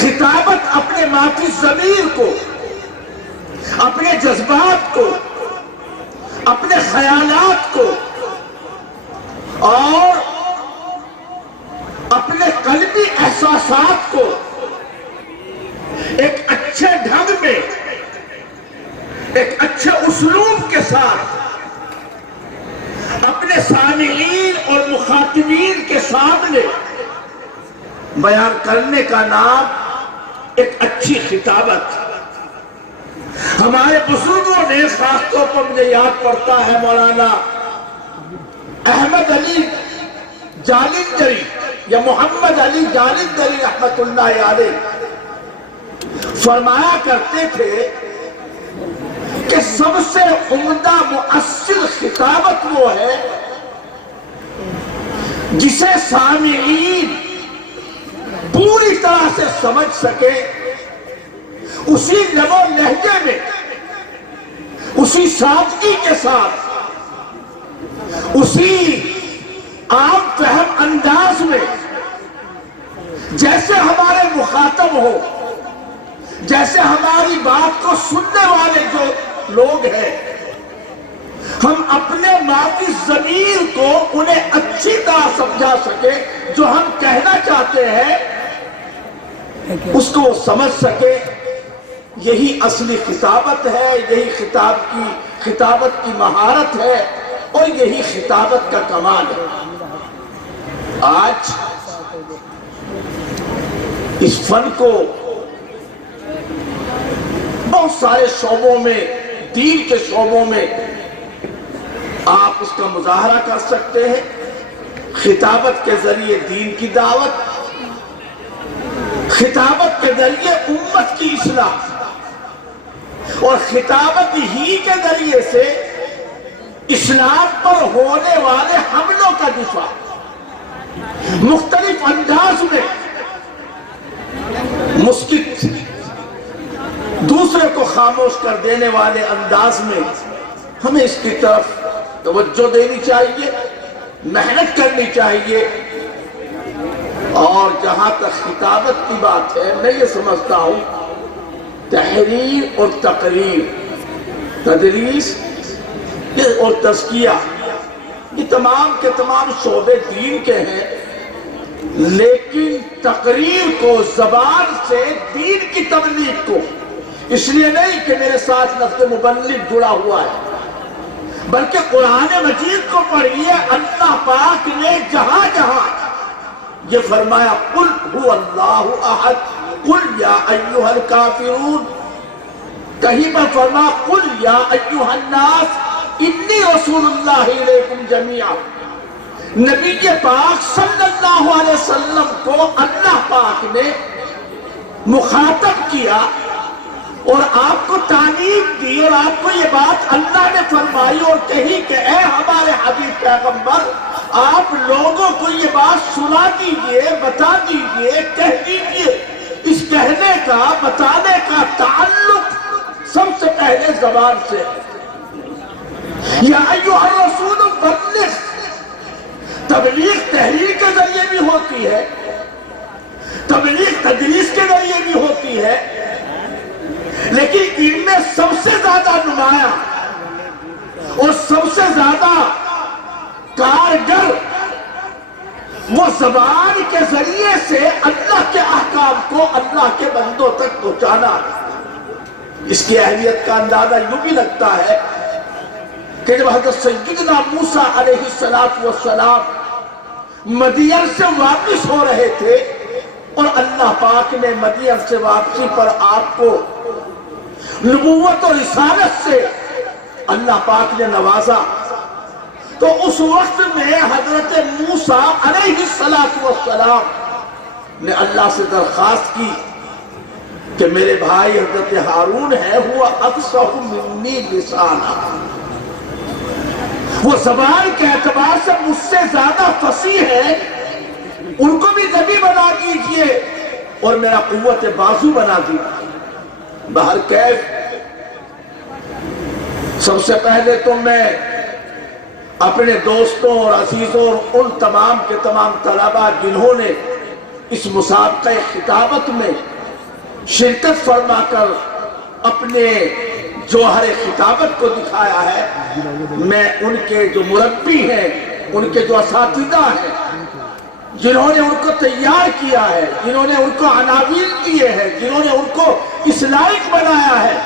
خطابت اپنے مافی ضمیر کو، اپنے جذبات کو، اپنے خیالات کو اور اپنے قلبی احساسات کو ایک اچھے ڈھنگ میں، ایک اچھے اسلوب کے ساتھ اپنے سامعین اور مخاطبین کے سامنے بیان کرنے کا نام ایک اچھی خطابت۔ ہمارے بزرگوں نے، خاص طور پر مجھے یاد پڑتا ہے مولانا احمد علی جالندھری یا محمد علی جالندھری رحمت اللہ علیہ، فرمایا کرتے تھے کہ سب سے عمدہ مؤثر خطابت وہ ہے جسے سامعین پوری طرح سے سمجھ سکے، اسی لب و لہجے میں، اسی سادگی کے ساتھ، اسی عام فہم انداز میں، جیسے ہمارے مخاطب ہو، جیسے ہماری بات کو سننے والے جو لوگ ہیں، ہم اپنے مافی ضمیر کو انہیں اچھی طرح سمجھا سکے، جو ہم کہنا چاہتے ہیں اس کو وہ سمجھ سکے۔ یہی اصلی خطابت ہے، یہی خطابت کی مہارت ہے، اور یہی خطابت کا کمال ہے۔ آج اس فن کو بہت سارے شعبوں میں، دین کے شعبوں میں آپ اس کا مظاہرہ کر سکتے ہیں۔ خطابت کے ذریعے دین کی دعوت، خطابت کے ذریعے امت کی اصلاح، اور خطابت ہی کے ذریعے سے اسلام پر ہونے والے حملوں کا دفاع، مختلف انداز میں مسکت، دوسرے کو خاموش کر دینے والے انداز میں ہمیں اس کی طرف توجہ دینی چاہیے، محنت کرنی چاہیے۔ اور جہاں تک خطابت کی بات ہے، میں یہ سمجھتا ہوں تحریر اور تقریر، تدریس اور تزکیہ، یہ تمام کے تمام شعبے دین کے ہیں، لیکن تقریر کو، زبان سے دین کی تبلیغ کو، اس لیے نہیں کہ میرے ساتھ لفظ مبلغ جڑا ہوا ہے، بلکہ قرآن مجید کو پڑھیے، اللہ پاک نے جہاں جہاں یہ فرمایا قل هو اللہ احد قل یا ایھا الکافرون، کہیں پر فرمایا قل یا ایھا الناس انی رسول اللہ الیکم جمیعا۔ نبی پاک صلی اللہ علیہ وسلم کو اللہ پاک نے مخاطب کیا اور آپ کو تعلیم دی، اور آپ کو یہ بات اللہ نے فرمائی اور کہی کہ اے ہمارے حبیب پیغمبر، آپ لوگوں کو یہ بات سنا دیجئے، بتا دیجئے، کہہ دیجئے۔ اس کہنے کا، بتانے کا تعلق سب سے پہلے زبان سے، یا ایھا الرسول بلغ، تبلیغ تحریر کے ذریعے بھی ہوتی ہے، تبلیغ تدریس کے ذریعے بھی ہوتی ہے، لیکن ان میں سب سے زیادہ نمایاں اور سب سے زیادہ کارگر وہ زبان کے ذریعے سے اللہ کے احکام کو اللہ کے بندوں تک پہنچانا۔ اس کی اہمیت کا اندازہ یوں بھی لگتا ہے کہ جب حضرت سیدنا موسیٰ علیہ السلام مدین سے واپس ہو رہے تھے، اور اللہ پاک نے مدین سے واپسی پر آپ کو نبوت اور رسالت سے اللہ پاک نے نوازا، تو اس وقت میں حضرت موسیٰ علیہ السلام نے اللہ سے درخواست کی کہ میرے بھائی حضرت ہارون ہے، ہوا افصح منی لسانا، وہ زبان کے اعتبار سے مجھ سے زیادہ فصیح ہے، ان کو بھی نبی بنا دیجئے اور میرا قوت بازو بنا دیجئے۔ بہرکیف سب سے پہلے تو میں اپنے دوستوں اور عزیزوں اور ان تمام کے تمام طلباء جنہوں نے اس مسابقہ خطابت میں شرکت فرما کر اپنے جوہر خطابت کو دکھایا ہے۔ میں ان کے جو مربی ہیں، ان کے جو اساتذہ ہیں، جنہوں نے ان کو تیار کیا ہے، جنہوں نے ان کو عناوین دیے ہیں، جنہوں نے ان کو اس لائق بنایا ہے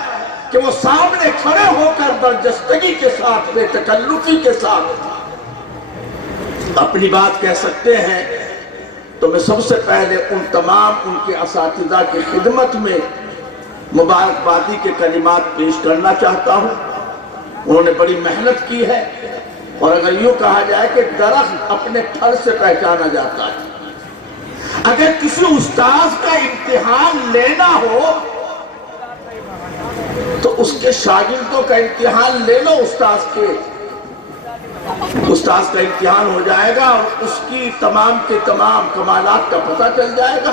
کہ وہ سامنے کھڑے ہو کر برجستگی کے ساتھ، بے تکلفی کے ساتھ اپنی بات کہہ سکتے ہیں، تو میں سب سے پہلے ان تمام ان کے اساتذہ کی خدمت میں مبارکبادی کے کلمات پیش کرنا چاہتا ہوں۔ انہوں نے بڑی محنت کی ہے، اور اگر یوں کہا جائے کہ درخت اپنے پھل سے پہچانا جاتا ہے۔ اگر کسی استاذ کا امتحان لینا ہو تو اس کے شاگردوں کا امتحان لے لو، استاذ کا امتحان ہو جائے گا اور اس کی تمام کے تمام کمالات کا پتہ چل جائے گا۔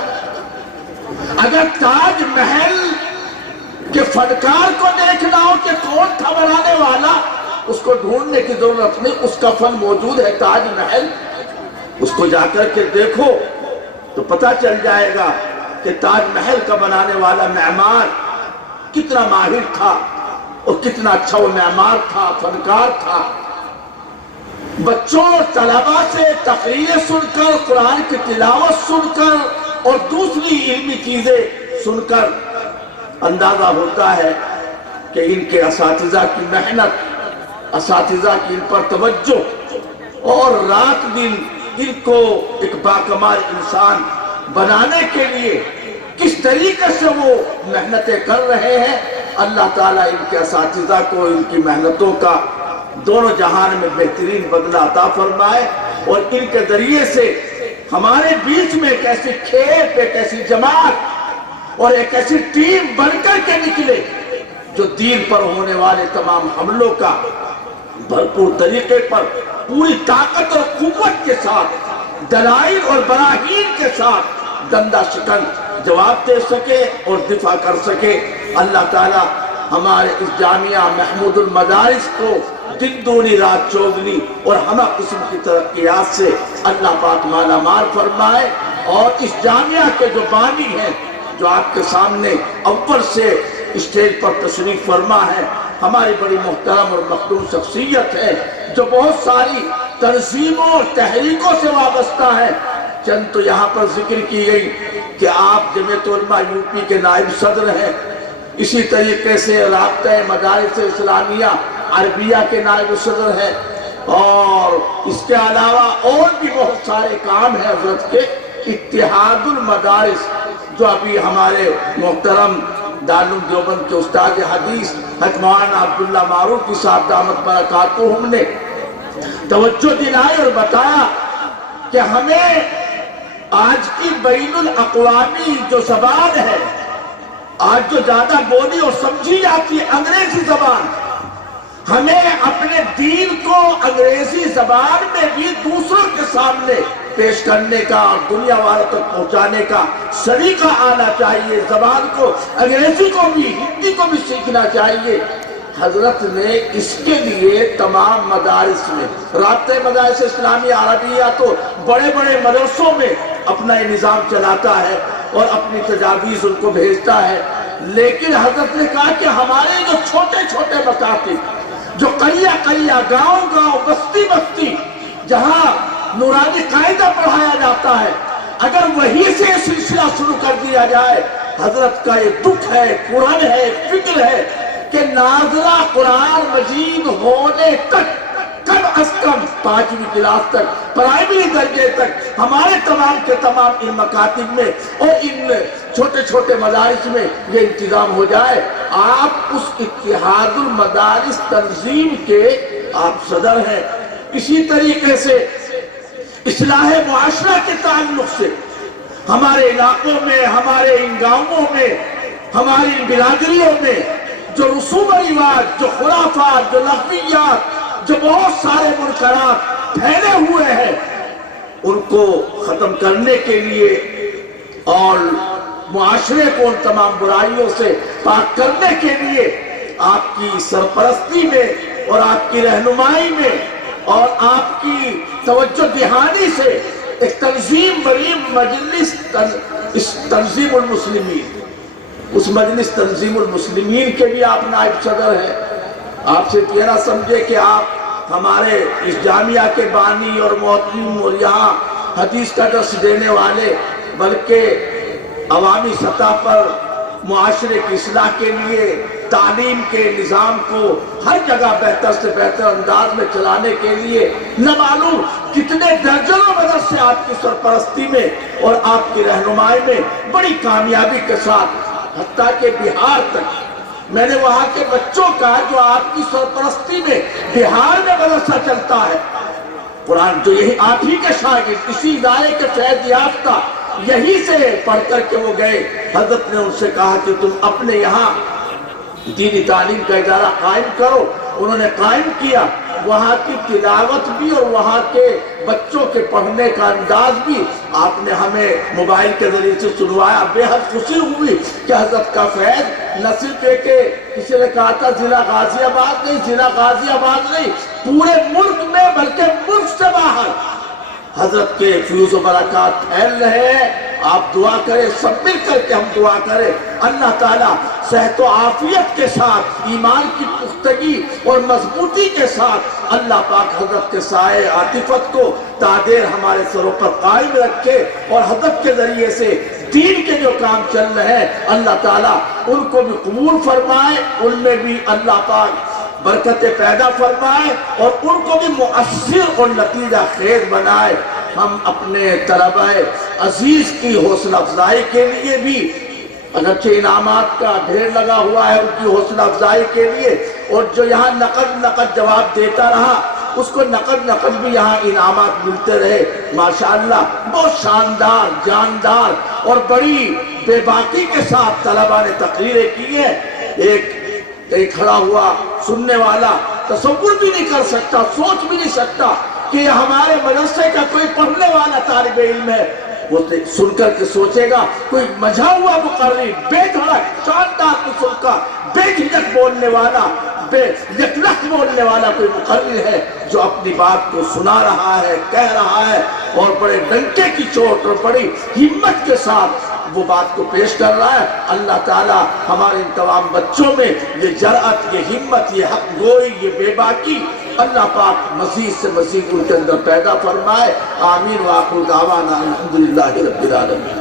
اگر تاج محل کے فنکار کو دیکھنا ہو کہ کون تھا بنانے والا، اس کو ڈھونڈنے کی ضرورت نہیں، اس کا فن موجود ہے، تاج محل۔ اس کو جا کر کے دیکھو تو پتہ چل جائے گا کہ تاج محل کا بنانے والا معمار کتنا ماہر تھا اور کتنا اچھا وہ معمار تھا، فنکار تھا۔ بچوں اور طلباء سے تقریریں سن کر، قرآن کی تلاوت سن کر اور دوسری علمی چیزیں سن کر اندازہ ہوتا ہے کہ ان کے اساتذہ کی محنت، اساتذہ کی ان پر توجہ، اور رات دن ان کو ایک باکمال انسان بنانے کے لیے کس طریقے سے وہ محنتیں کر رہے ہیں۔ اللہ تعالیٰ ان کے اساتذہ کو ان کی محنتوں کا دونوں جہان میں بہترین بدلہ عطا فرمائے، اور ان کے ذریعے سے ہمارے بیچ میں ایک ایسی کھیپ، ایک ایسی جماعت اور ایک ایسی ٹیم بن کر کے نکلے جو دین پر ہونے والے تمام حملوں کا بھرپور طریقے پر پوری طاقت اور قوت کے ساتھ، دلائل اور براہین کے ساتھ دندہ شکن جواب دے سکے اور دفاع کر سکے۔ اللہ تعالیٰ ہمارے اس جامعہ محمود المدارس کو دن دونی رات چوگنی اور ہمہ قسم کی ترقیات سے اللہ پاک مالا مال فرمائے، اور اس جامعہ کے جو بانی ہیں، جو آپ کے سامنے اول سے اسٹیج پر تشریف فرما ہے، ہماری بڑی محترم اور مخدوم شخصیت ہے جو بہت ساری تنظیموں اور تحریکوں سے وابستہ ہے۔ چند تو یہاں پر ذکر کی گئی کہ آپ جمعیت علماء یو پی کے نائب صدر ہیں، اسی طریقے سے رابطہ مدارس اسلامیہ عربیہ کے نائب صدر ہیں، اور اس کے علاوہ اور بھی بہت سارے کام ہیں حضرت کے۔ اتحاد المدارس جو ابھی ہمارے محترم دارالعلوم دیوبند کے استاد حدیث حضرت مولانا عبداللہ معروف کی صاحب دامت برکاتہم نے توجہ دلائی اور بتایا کہ ہمیں آج کی بین الاقوامی جو زبان ہے، آج جو زیادہ بولی اور سمجھی جاتی ہے انگریزی زبان، ہمیں اپنے دین کو انگریزی زبان میں بھی دوسروں کے سامنے پیش کرنے کا اور دنیا والوں تک پہنچانے کا سلیقہ آنا چاہیے۔ زبان کو، انگریزی کو بھی، ہندی کو بھی سیکھنا چاہیے۔ حضرت نے اس کے لیے تمام مدارس میں، رابطہ مدارس اسلامی عربیہ تو بڑے بڑے مدرسوں میں اپنا یہ نظام چلاتا ہے اور اپنی تجاویز ان کو بھیجتا ہے، لیکن حضرت نے کہا کہ ہمارے جو چھوٹے چھوٹے مکاتب، جو قریہ قریہ، گاؤں گاؤں، بستی بستی، جہاں نورانی قاعدہ پڑھایا جاتا ہے، اگر وہی سے سلسلہ شروع کر دیا جائے، حضرت کا یہ دکھ ہے، قرآن ہے، فکر ہے کہ نازلہ قرآن مجید ہونے تک، کم از کم 5ویں کلاس تک، پرائمری درجے تک ہمارے تمام کے تمام ان مکاتب میں اور ان چھوٹے چھوٹے مدارس میں یہ انتظام ہو جائے۔ آپ اس اتحاد المدارس تنظیم کے آپ صدر ہیں۔ اسی طریقے سے اصلاح معاشرہ کے تعلق سے ہمارے علاقوں میں، ہمارے ان گاؤں میں، ہماری ان برادریوں میں جو رسوم و رواج، جو خرافات، جو لغویات، جو بہت سارے منکرات پھیلے ہوئے ہیں، ان کو ختم کرنے کے لیے اور معاشرے کو ان تمام برائیوں سے پاک کرنے کے لیے آپ کی سرپرستی میں اور آپ کی رہنمائی میں اور آپ کی توجہ دہانی سے ایک تنظیم بریم مجلس تنظیم المسلمین، اس مجلس تنظیم المسلمین کے بھی آپ نائب صدر ہیں. آپ سے یہ نہ سمجھے کہ آپ ہمارے اس جامعہ کے بانی اور معتمین اور یہاں حدیث کا درس دینے والے، بلکہ عوامی سطح پر معاشرے کی اصلاح کے لیے تعلیم کے نظام کو ہر جگہ بہتر سے بہتر انداز میں چلانے کے لیے نہ معلوم کتنے درجنوں مدرسے آپ کی سرپرستی میں اور آپ کی رہنمائی میں بڑی کامیابی کے ساتھ، حتیٰ کہ بہار تک میں نے وہاں کے بچوں کا جو آپ کی سرپرستی میں بہار میں مدرسہ چلتا ہے، قرآن جو یہی آپ ہی کے شاگرد، اسی ادارے کے فیض یافتہ، یہی سے پڑھ کر کے وہ گئے. حضرت نے ان سے کہا کہ تم اپنے یہاں دینی تعلیم کا ادارہ قائم کرو. انہوں نے قائم کیا. وہاں کی تلاوت بھی اور وہاں کے بچوں کے پڑھنے کا انداز بھی آپ نے ہمیں موبائل کے ذریعے سے سنوایا. بے حد خوشی ہوئی کہ حضرت کا فیض نہ صرف ایک کسی نے کہا تھا ضلع غازی آباد نہیں، ضلع غازی آباد نہیں، پورے ملک میں بلکہ ملک سے باہر حضرت کے فیوز و برکات پھیل رہے ہیں. آپ دعا کریں، سب مل کر کے ہم دعا کریں اللہ تعالیٰ صحت و عافیت کے ساتھ، ایمان کی پختگی اور مضبوطی کے ساتھ اللہ پاک حضرت کے سائے عاطفت کو تادیر ہمارے سروں پر قائم رکھے، اور حضرت کے ذریعے سے دین کے جو کام چل رہے ہیں اللہ تعالیٰ ان کو بھی قبول فرمائے، ان میں بھی اللہ پاک برکتیں پیدا فرمائے اور ان کو بھی مؤثر اور نتیجہ خیز بنائے. ہم اپنے طلبہ عزیز کی حوصلہ افزائی کے لیے بھی، اگرچہ انعامات کا ڈھیر لگا ہوا ہے ان کی حوصلہ افزائی کے لیے، اور جو یہاں نقد جواب دیتا رہا اس کو نقد بھی یہاں انعامات ملتے رہے. ماشاءاللہ بہت شاندار، جاندار اور بڑی بے باکی کے ساتھ طلبہ نے تقریریں کی ہیں. ایک کھڑا ہوا سننے والا تصور بھی نہیں کر سکتا، سوچ بھی نہیں سکتا کہ یہ ہمارے مدرسے کا کوئی پڑھنے والا طالب علم ہے. وہ سن کر کے سوچے گا کوئی مجھا ہوا مقرر، بے دھڑک شاندار قسم کا بے جھجک بولنے والا، بے یکلخت بولنے والا کوئی مقرر ہے جو اپنی بات کو سنا رہا ہے، کہہ رہا ہے، اور بڑے ڈنکے کی چوٹ اور بڑی ہمت کے ساتھ وہ بات کو پیش کر رہا ہے. اللہ تعالیٰ ہمارے ان تمام بچوں میں یہ جرأت، یہ ہمت، یہ حق گوئی، یہ بے باکی اللہ پاک مزید سے مزید ان کے اندر پیدا فرمائے. آمین. وآخر دعوانا الحمدللہ رب العالمین.